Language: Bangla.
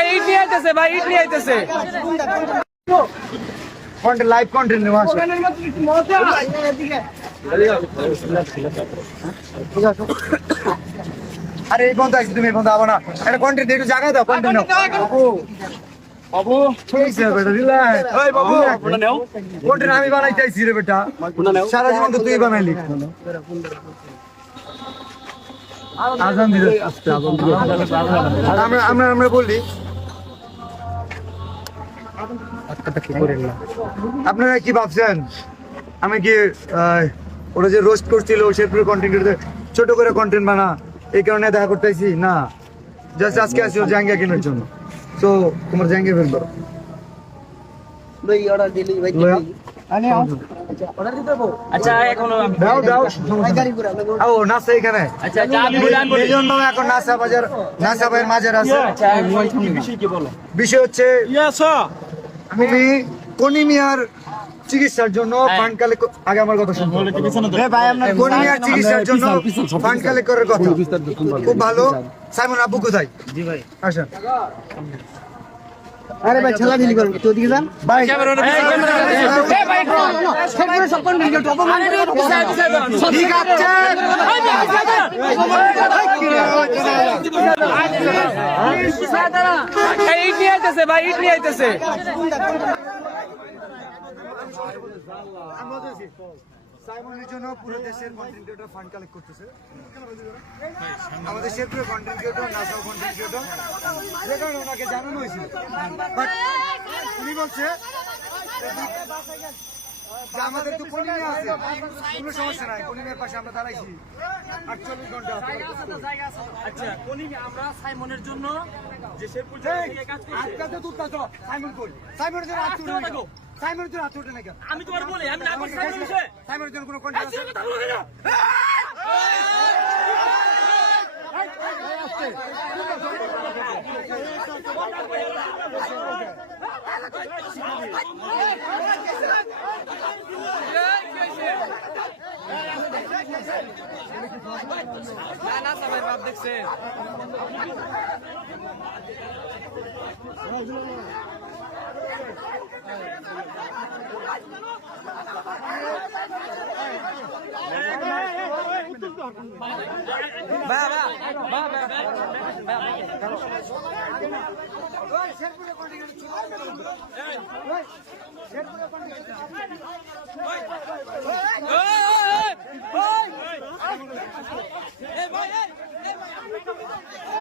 এই ইট নিয়ে আইতেছে ভাই ইট নিয়ে আইতেছে। কন্টেন্ট লাইভ কন্টেন্ট নেওয়া আসো আরে এই বন্ধু তুমি এই বন্ধু আবো না। এটা কন্টেন্ট একটু জায়গা দাও কন্টেন্ট নাও। বাবু। আমি বানাইতে আইছি রে বেটা। সারা জীবন তো তুই বানাইলি। আজান দিলে আমরা আমরা আমরা বলি। আপনারা কি ভাবছেন? আমি কি আহ, ওরা যে রোস্ট করছিল শেরপুরের কন্টেন্ট ছোট করে কন্টেন্ট বানা এই কারণে দেখা করতেছি? না। জাস্ট আজকে আসছিল জাঙ্গিয়া কেনার জন্য। তো তোমার জাঙ্গিয়া বের করো লয়া। আচ্ছা এখনও দাও দাও। ও নাচা এখানে। আচ্ছা আচ্ছা আমি বলে আনব মিলিয়ন বাবা এখন নাসা বাজার ভাইয়ের আছে। আচ্ছা বিষয় কি বলো? বিষয় হচ্ছে কনিমিয়ার চিকিৎসার জন্য ফান্ড কালেক্ট আগে আমার কথা শুনুন কনিমিয়ার চিকিৎসার জন্য ফান্ড কালেক্ট করার কথা। খুব ভালো। সাইমন আব্বু কোথায়? জি ভাই। আসেন। আরে ভাই ছেলা ঢিলি করুন তো দিকে যান ভাই। ঠিক আছে। ইট নিয়ে আইতেছে ভাই ইট নিয়ে আইতেছে। সাইমনের জন্য পুরো দেশের কন্টেন্ট ক্রিয়েটর ফান্ড কালেক্ট করতেছে। আমাদের শেরপুরের কন্টেন্ট ক্রিয়েটর নাসাও কন্টেন্ট ক্রিয়েটর যে কারণে ওনাকে জানানো হয়েছিল। বাট উনি বলছে আমাদের তো কলিমে আছে কোনো সমস্যা নাই কলিমের পাশে আমরা দাঁড়াইছি। আটচল্লিশ ঘণ্টা আচ্ছা কোনি আমরা সাইমনের জন্য যে শেরপুর থেকে কাজ করছে। আজকাল তো তুলতাছ সাইমন কই? সাইমনের জন্য নাকি সাইমনের জন্য হাত উঠে নাকি? আমি তোমার বলি আমি না করছি সাইমনের বিষয়ে। সাইমনের জন্য কোনো কন্টেন্ট আছে না না সবাই বাপ দেখছে। বা